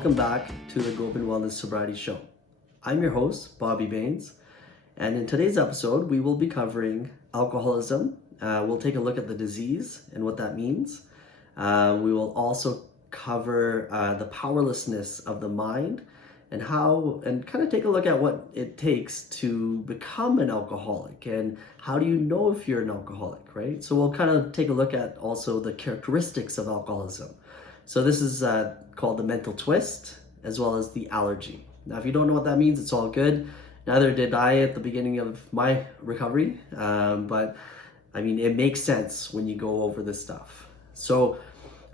welcome back to the Gobind Wellness Sobriety Show. I'm your host, Bobby Baines, and in today's episode, we will be covering alcoholism. We'll take a look at the disease and what that means. We will also cover the powerlessness of the mind and kind of take a look at what it takes to become an alcoholic and how do you know if you're an alcoholic, right? So we'll kind of take a look at also the characteristics of alcoholism. So this is called the mental twist as well as the allergy. Now, if you don't know what that means, it's all good. Neither did I at the beginning of my recovery, but I mean, it makes sense when you go over this stuff. So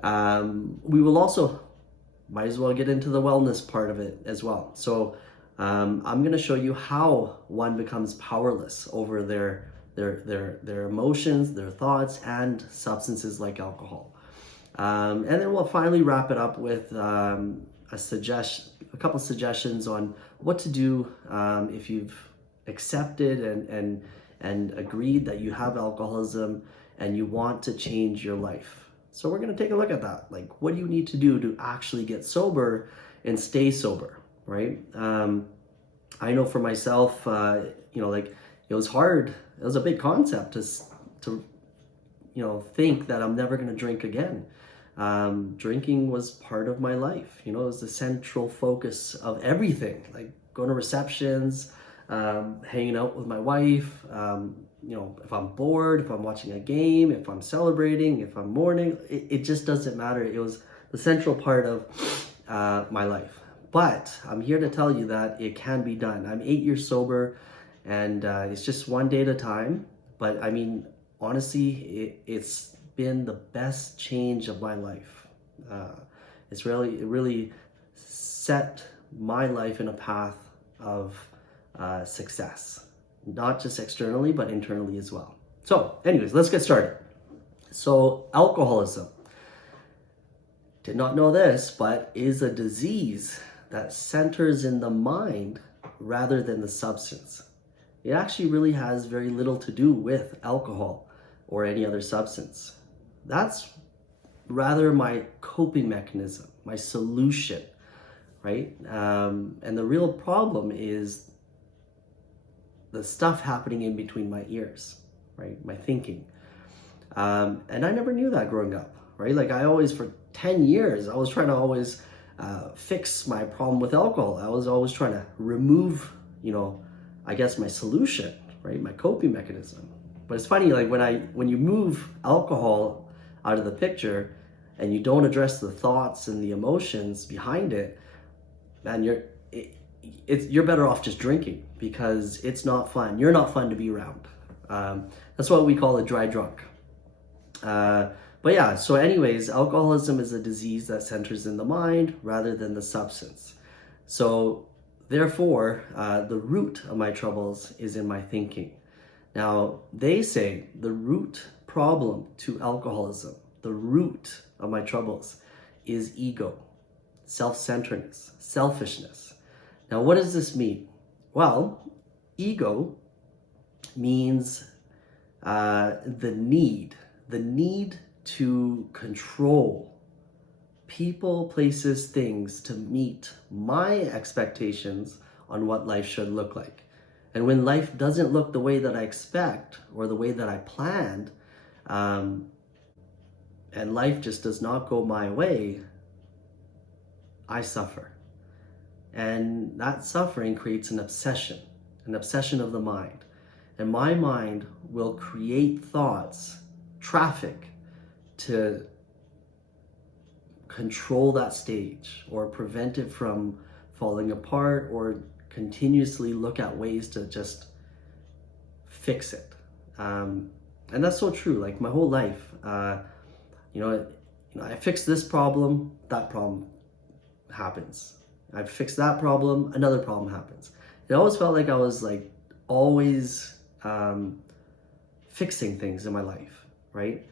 we will also might as well get into the wellness part of it as well. So I'm going to show you how one becomes powerless over their emotions, their thoughts, and substances like alcohol. And then we'll finally wrap it up with a couple suggestions on what to do if you've accepted and agreed that you have alcoholism and you want to change your life. So we're going to take a look at that. Like, what do you need to do to actually get sober and stay sober, right? I know for myself, it was hard. It was a big concept to think that I'm never going to drink again. Drinking was part of my life. It was the central focus of everything, like going to receptions, hanging out with my wife, if I'm bored, if I'm watching a game, if I'm celebrating, if I'm mourning, it just doesn't matter. It was the central part of my life. But I'm here to tell you that it can be done. I'm 8 years sober, and it's just one day at a time. But I mean, honestly, it's been the best change of my life. It really set my life in a path of success. Not just externally, but internally as well. So anyways, let's get started. So alcoholism, did not know this, but is a disease that centers in the mind rather than the substance. It actually really has very little to do with alcohol or any other substance. That's rather my coping mechanism, my solution, right? And the real problem is the stuff happening in between my ears, right? My thinking. And I never knew that growing up, right? Like I always, for 10 years, I was trying to always fix my problem with alcohol. I was always trying to remove, I guess my solution, right? My coping mechanism. But it's funny, like when you move alcohol out of the picture and you don't address the thoughts and the emotions behind it, man, you're better off just drinking because it's not fun. You're not fun to be around. That's what we call a dry drunk. But yeah, so anyways, alcoholism is a disease that centers in the mind rather than the substance. So therefore, the root of my troubles is in my thinking. Now, they say the root problem to alcoholism, the root of my troubles is ego, self-centeredness, selfishness. Now, what does this mean? Well, ego means the need to control people, places, things to meet my expectations on what life should look like. And when life doesn't look the way that I expect or the way that I planned, and life just does not go my way, I suffer. And that suffering creates an obsession of the mind. And my mind will create thoughts, traffic, to control that stage or prevent it from falling apart or continuously look at ways to just fix it. And that's so true. Like my whole life, I fix this problem, that problem happens. I fix that problem, another problem happens. It always felt like I was like always fixing things in my life, right?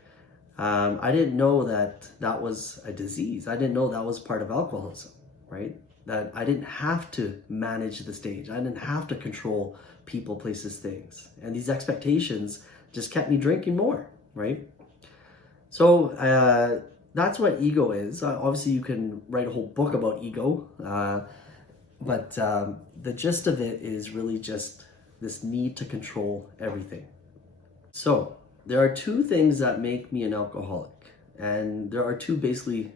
I didn't know that was a disease. I didn't know that was part of alcoholism, right? That I didn't have to manage the stage. I didn't have to control people, places, things. And these expectations just kept me drinking more, right? So that's what ego is. Obviously, you can write a whole book about ego, but the gist of it is really just this need to control everything. So there are two things that make me an alcoholic, and there are two basically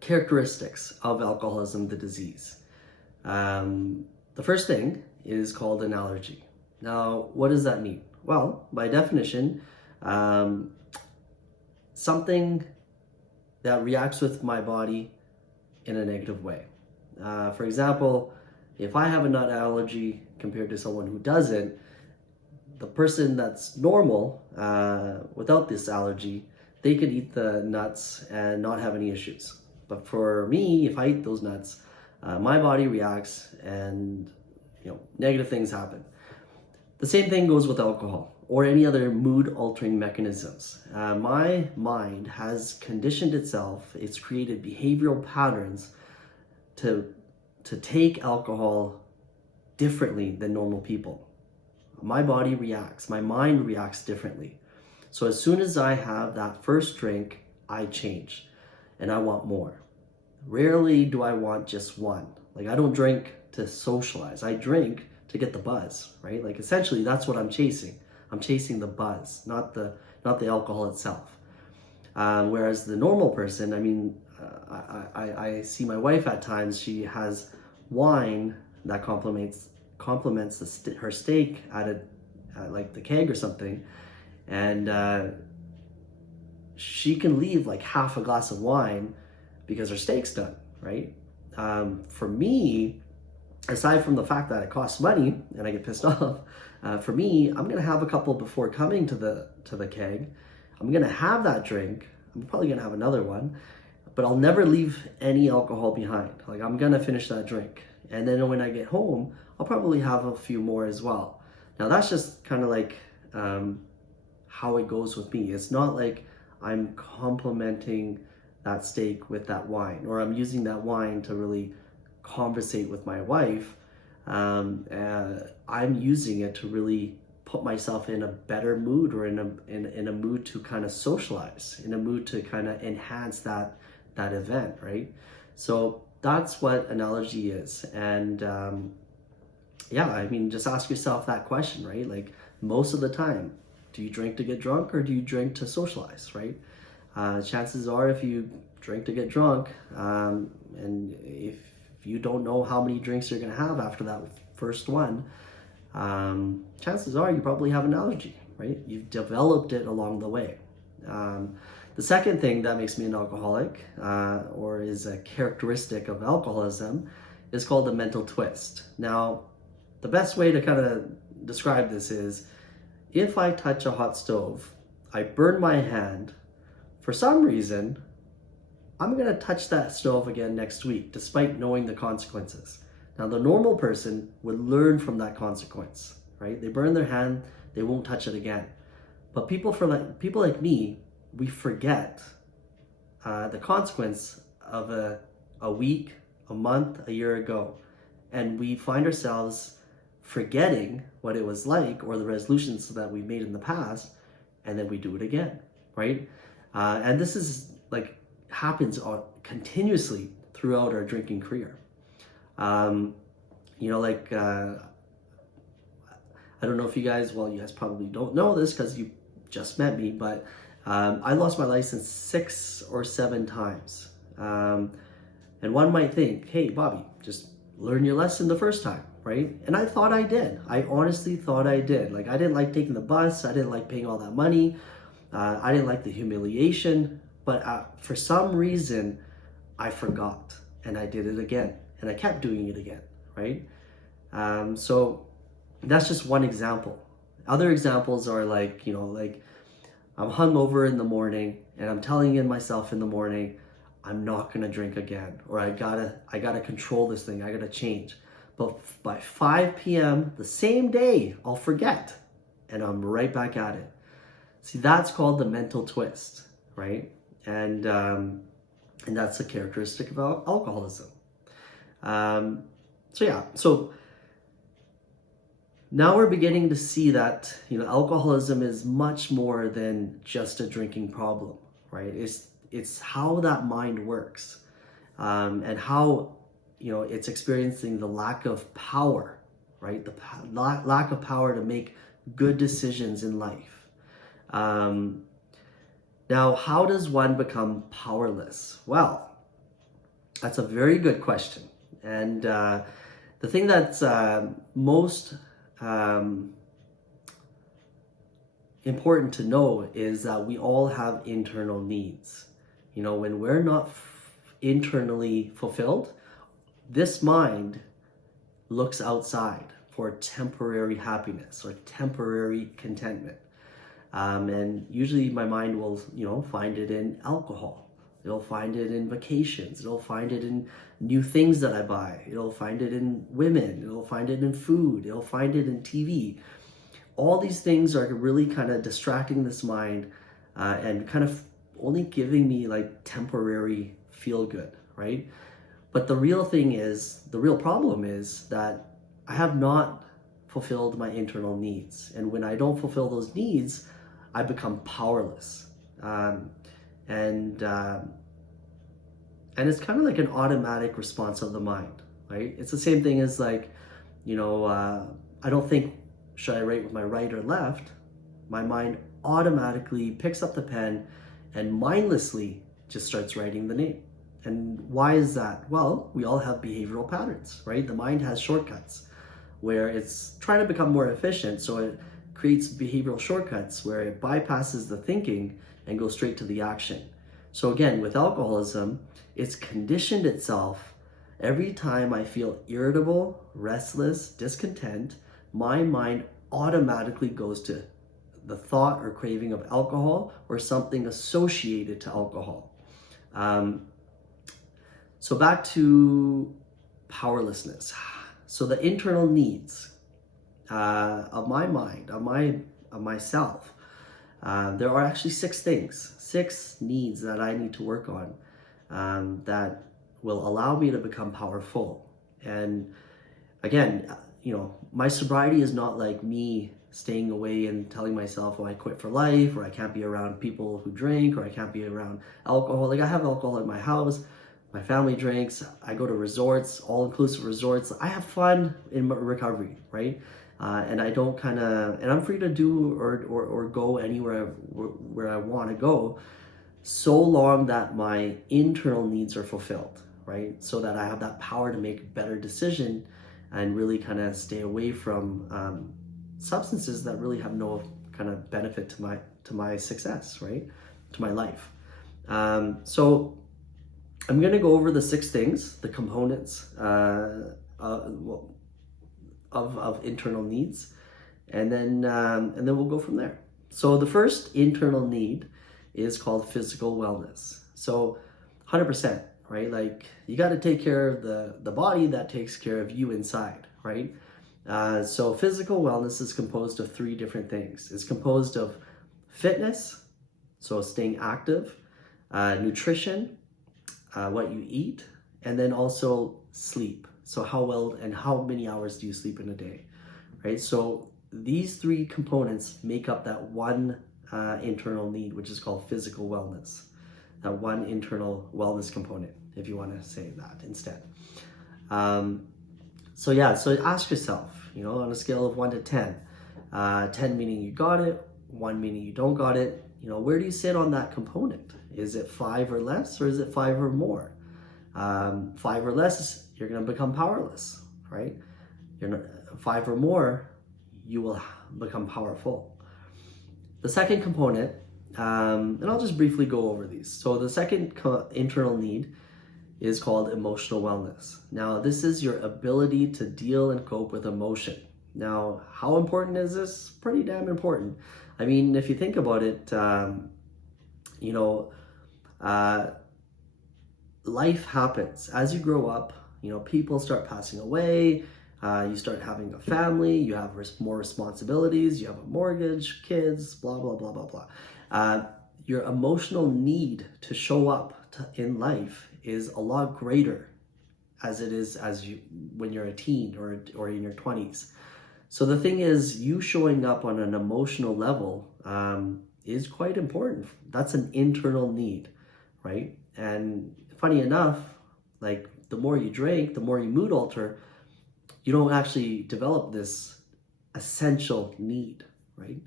characteristics of alcoholism, the disease. The first thing is called an allergy. Now, what does that mean? Well, by definition, something that reacts with my body in a negative way. For example, if I have a nut allergy compared to someone who doesn't, the person that's normal without this allergy, they could eat the nuts and not have any issues. But for me, if I eat those nuts, my body reacts and negative things happen. The same thing goes with alcohol or any other mood altering mechanisms. My mind has conditioned itself, it's created behavioral patterns to take alcohol differently than normal people. My body reacts, my mind reacts differently. So as soon as I have that first drink, I change and I want more. Rarely do I want just one. Like, I don't drink to socialize. I drink to get the buzz, right? Like, essentially that's what I'm chasing. I'm chasing the buzz, not the alcohol itself. Whereas the normal person, I mean, I see my wife at times, she has wine that complements her steak at like the keg or something, and she can leave like half a glass of wine because her steak's done, right? For me, aside from the fact that it costs money and I get pissed off, for me, I'm gonna have a couple before coming to the keg. I'm gonna have that drink. I'm probably gonna have another one, but I'll never leave any alcohol behind. Like, I'm gonna finish that drink, and then when I get home, I'll probably have a few more as well. Now that's just kind of like how it goes with me. It's not like I'm complementing that steak with that wine, or I'm using that wine to really conversate with my wife. I'm using it to really put myself in a better mood, or in a mood to kind of socialize, in a mood to kind of enhance that event, right? So that's what an allergy is. And yeah, I mean, just ask yourself that question, right? Like, most of the time, do you drink to get drunk or do you drink to socialize, right? Chances are, if you drink to get drunk, and if you don't know how many drinks you're gonna have after that first one, chances are you probably have an allergy, right? You've developed it along the way. The second thing that makes me an alcoholic, or is a characteristic of alcoholism, is called the mental twist. Now, the best way to kind of describe this is, if I touch a hot stove, I burn my hand, for some reason, I'm gonna touch that stove again next week, despite knowing the consequences. Now, the normal person would learn from that consequence, right? They burn their hand, they won't touch it again. But people like me, we forget the consequence of a week, a month, a year ago. And we find ourselves forgetting what it was like, or the resolutions that we made in the past, and then we do it again, right? And this is like happens continuously throughout our drinking career. Like, I don't know if you guys probably don't know this because you just met me, but I lost my license 6 or 7 times. And one might think, hey, Bobby, just learn your lesson the first time, right? And I thought I did. I honestly thought I did. Like, I didn't like taking the bus. I didn't like paying all that money. I didn't like the humiliation. But for some reason, I forgot and I did it again. And I kept doing it again, right? So that's just one example. Other examples are like, I'm hungover in the morning and I'm telling myself in the morning, I'm not gonna drink again, or I gotta control this thing, I gotta change. But by 5 p.m. the same day, I'll forget and I'm right back at it. See, that's called the mental twist, right? And that's a characteristic of alcoholism. So now we're beginning to see that alcoholism is much more than just a drinking problem, right? it's how that mind works, and how, it's experiencing the lack of power, right? The lack of power to make good decisions in life. Now, how does one become powerless? Well, that's a very good question. And the thing that's most important to know is that we all have internal needs. When we're not internally fulfilled, this mind looks outside for temporary happiness or temporary contentment. And usually my mind will, find it in alcohol. It'll find it in vacations. It'll find it in new things that I buy. It'll find it in women. It'll find it in food. It'll find it in TV. All these things are really kind of distracting this mind and kind of only giving me like temporary feel good, right? But the real problem is that I have not fulfilled my internal needs. And when I don't fulfill those needs, I become powerless. And it's kind of like an automatic response of the mind, right? It's the same thing as like, I don't think, should I write with my right or left? My mind automatically picks up the pen and mindlessly just starts writing the name. And why is that? Well, we all have behavioral patterns, right? The mind has shortcuts where it's trying to become more efficient. So it creates behavioral shortcuts where it bypasses the thinking and goes straight to the action. So again, with alcoholism, it's conditioned itself. Every time I feel irritable, restless, discontent, my mind automatically goes to the thought or craving of alcohol or something associated to alcohol. So back to powerlessness. So the internal needs of my mind, of myself, there are actually 6 needs that I need to work on that will allow me to become powerful. And again, my sobriety is not like me staying away and telling myself, oh, I quit for life, or I can't be around people who drink, or I can't be around alcohol. Like I have alcohol in my house, my family drinks, I go to resorts, all-inclusive resorts. I have fun in recovery, right? And I don't and I'm free to do or go anywhere where I want to go, so long that my internal needs are fulfilled, right? So that I have that power to make a better decision and really kind of stay away from substances that really have no kind of benefit to my success, right? To my life. So I'm going to go over the 6 things, the components of internal needs, and then we'll go from there. So the first internal need is called physical wellness. So 100%, right? Like you got to take care of the body that takes care of you inside, right? So physical wellness is composed of 3 different things. It's composed of fitness, so staying active, nutrition, what you eat, and then also sleep. So how well and how many hours do you sleep in a day, right? So these 3 components make up that one internal need, which is called physical wellness. That one internal wellness component, if you want to say that instead. So ask yourself, on a scale of 1 to 10, 10 meaning you got it, 1 meaning you don't got it, where do you sit on that component? Is it 5 or less, or is it 5 or more? 5 or less, you're going to become powerless, right? 5 or more, you will become powerful. The second component, and I'll just briefly go over these. So the second internal need is called emotional wellness. Now, this is your ability to deal and cope with emotion. Now, how important is this? Pretty damn important. I mean, if you think about it, life happens. As you grow up, people start passing away, you start having a family, you have more responsibilities, you have a mortgage, kids, blah, blah, blah, blah, blah. Your emotional need to show up in life is a lot greater as it is when you're a teen or in your 20s. So the thing is, you showing up on an emotional level is quite important. That's an internal need, right? And funny enough, like the more you drink, the more you mood alter, you don't actually develop this essential need, right?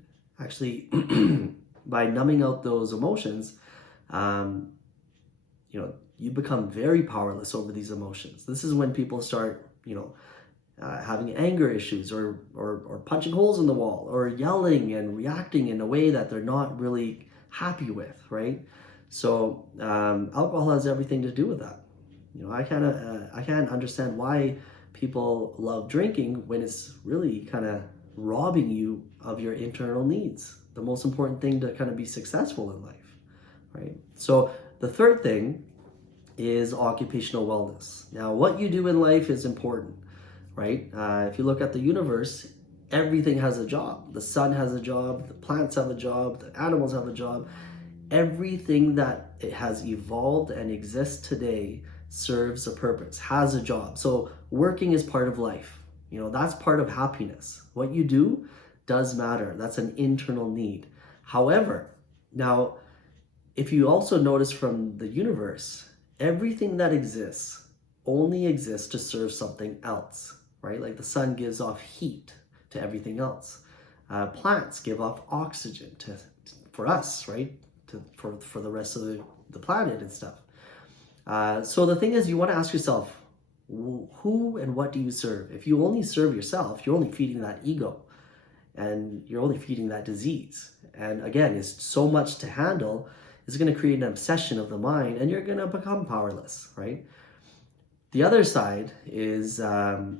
Actually, by numbing out those emotions, um, you become very powerless over these emotions. This is when people start, having anger issues or punching holes in the wall or yelling and reacting in a way that they're not really happy with, right? So alcohol has everything to do with that. I can't understand why people love drinking when it's really kind of robbing you of your internal needs, the most important thing to kind of be successful in life, right? So the third thing is occupational wellness. Now, what you do in life is important, right? If you look at the universe, everything has a job. The sun has a job, the plants have a job, the animals have a job. Everything that it has evolved and exists today serves a purpose, has a job. So working is part of life. That's part of happiness. What you do does matter. That's an internal need. However, now, if you also notice from the universe, everything that exists only exists to serve something else, right? Like the sun gives off heat to everything else. Plants give off oxygen for us, right? For the rest of the planet and stuff. So the thing is, you want to ask yourself, who and what do you serve? If you only serve yourself, you're only feeding that ego and you're only feeding that disease. And again, it's so much to handle. It's going to create an obsession of the mind and you're going to become powerless, right? The other side is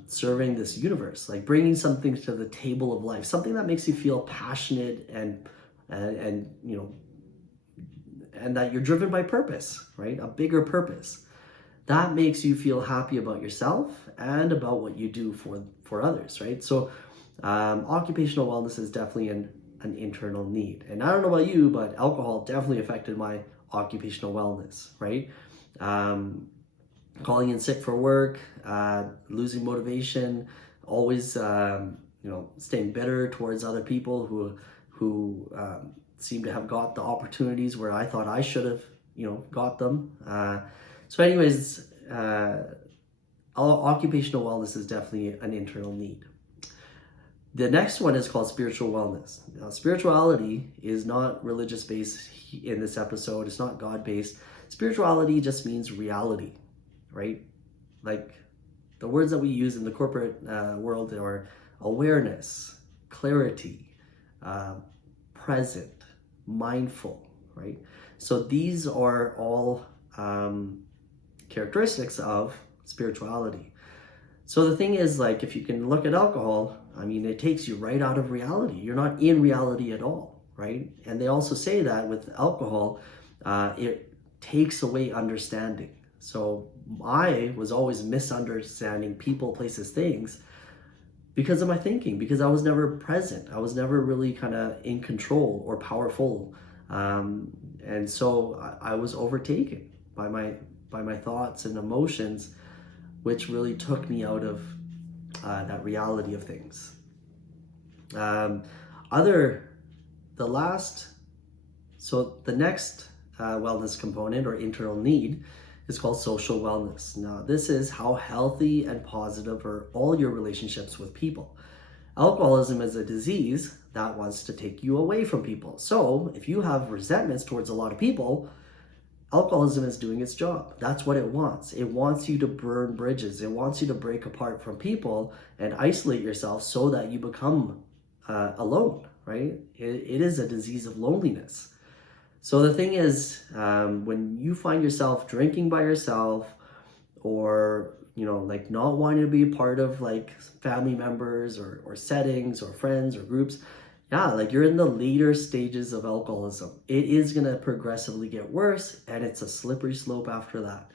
serving this universe, like bringing something to the table of life, something that makes you feel passionate and that you're driven by purpose, right? A bigger purpose. That makes you feel happy about yourself and about what you do for others, right? So occupational wellness is definitely an internal need. And I don't know about you, but alcohol definitely affected my occupational wellness, right? Calling in sick for work, losing motivation, always staying bitter towards other people who seem to have got the opportunities where I thought I should have got them. So anyways, occupational wellness is definitely an internal need. The next one is called spiritual wellness. Now, spirituality is not religious based in this episode. It's not God based. Spirituality just means reality, right? Like the words that we use in the corporate world are awareness, clarity, present, mindful, right? So these are all characteristics of spirituality. So the thing is, like, if you can look at alcohol, I mean, it takes you right out of reality. You're not in reality at all, right? And they also say that with alcohol, it takes away understanding. So I was always misunderstanding people, places, things because of my thinking, because I was never present. I was never really kind of in control or powerful. And so I was overtaken by my thoughts and emotions, which really took me out of that reality of things. The next wellness component or internal need is called social wellness. Now, this is how healthy and positive are all your relationships with people. Alcoholism is a disease that wants to take you away from people. So if you have resentments towards a lot of people, alcoholism is doing its job. That's what it wants. It wants you to burn bridges. It wants you to break apart from people and isolate yourself so that you become alone, right? It is a disease of loneliness. So the thing is, when you find yourself drinking by yourself or, like not wanting to be a part of like family members or settings or friends or groups, yeah, like you're in the later stages of alcoholism. It is going to progressively get worse and it's a slippery slope after that.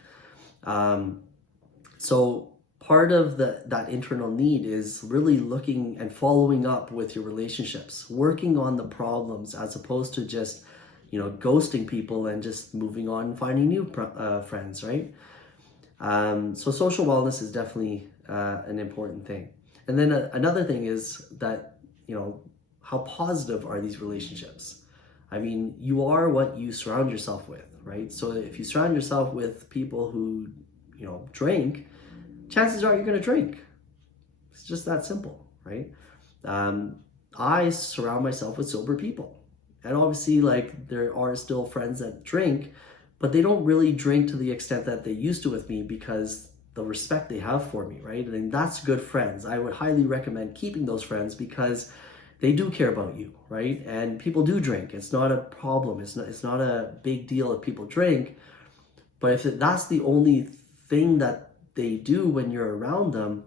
So part of that internal need is really looking and following up with your relationships, working on the problems as opposed to just, ghosting people and just moving on and finding new friends, right? So social wellness is definitely an important thing. And then another thing is that, how positive are these relationships? I mean, you are what you surround yourself with, right? So if you surround yourself with people who, drink, chances are you're going to drink. It's just that simple, right? I surround myself with sober people. And obviously, like, there are still friends that drink, but they don't really drink to the extent that they used to with me because the respect they have for me, right? And that's good friends. I would highly recommend keeping those friends because they do care about you, right? And people do drink. It's not a problem. It's not a big deal if people drink. But if that's the only thing that they do when you're around them,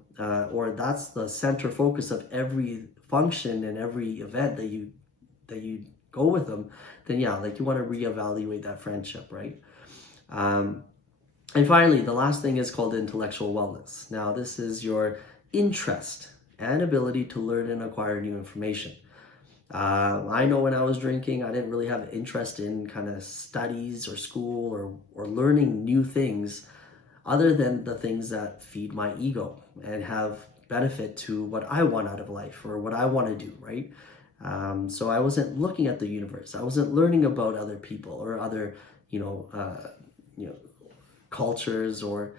or that's the center focus of every function and every event that you go with them, then yeah, like, you want to reevaluate that friendship, right? And finally, the last thing is called intellectual wellness. Now, this is your interest and ability to learn and acquire new information. I know when I was drinking, I didn't really have interest in kind of studies or school or learning new things other than the things that feed my ego and have benefit to what I want out of life or what I want to do, right? So I wasn't looking at the universe. I wasn't learning about other people or other, cultures or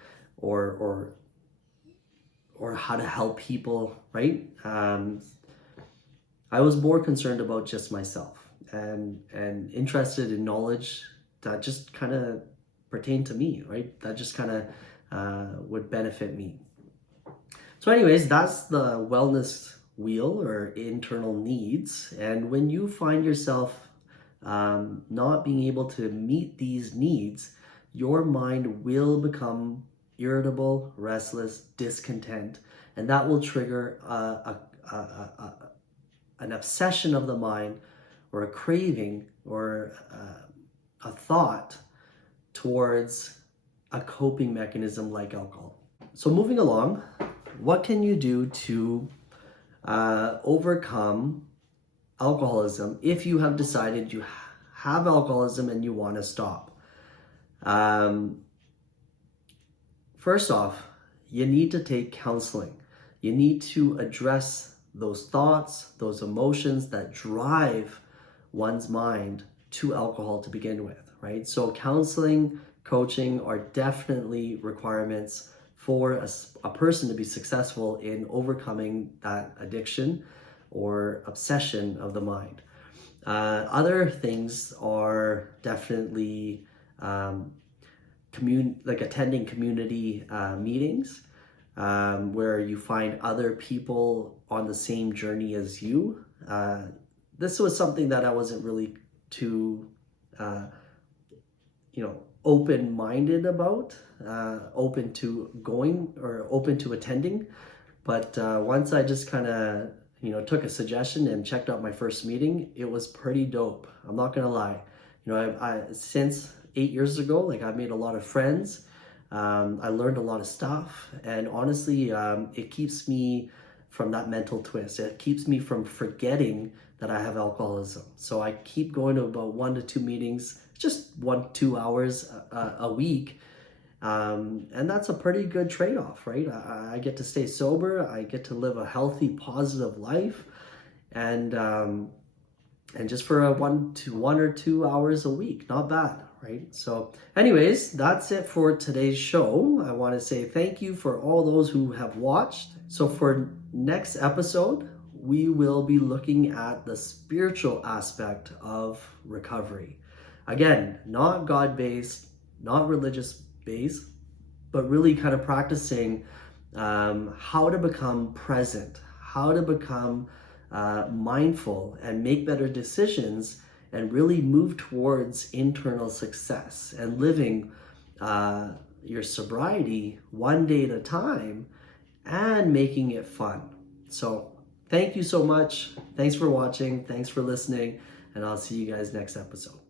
how to help people, right? I was more concerned about just myself and interested in knowledge that just kind of pertained to me, right? That just kind of would benefit me. So anyways, that's the wellness wheel or internal needs. And when you find yourself not being able to meet these needs, your mind will become irritable, restless, discontent, and that will trigger an obsession of the mind or a craving or a thought towards a coping mechanism like alcohol. So moving along, what can you do to overcome alcoholism if you have decided you have alcoholism and you want to stop? First off, you need to take counseling. You need to address those thoughts, those emotions that drive one's mind to alcohol to begin with, right? So counseling, coaching are definitely requirements for a person to be successful in overcoming that addiction or obsession of the mind. Other things are definitely like attending community meetings where you find other people on the same journey as you. This was something that I wasn't really too open-minded about, open to going or open to attending. But once I just kind of took a suggestion and checked out my first meeting, it was pretty dope. I'm not gonna lie. I since 8 years ago, like, I've made a lot of friends. I learned a lot of stuff, and honestly, it keeps me from that mental twist. It keeps me from forgetting that I have alcoholism. So I keep going to about 1 to 2 meetings, just 1-2 hours a week. And that's a pretty good trade-off, right? I get to stay sober, I get to live a healthy, positive life, and just for a 1 or 2 hours a week, not bad, right? So anyways, that's it for today's show. I want to say thank you for all those who have watched. So for next episode, we will be looking at the spiritual aspect of recovery. Again, not God-based, not religious-based, but really kind of practicing how to become present, how to become mindful and make better decisions and really move towards internal success and living your sobriety one day at a time and making it fun. So thank you so much. Thanks for watching. Thanks for listening. And I'll see you guys next episode.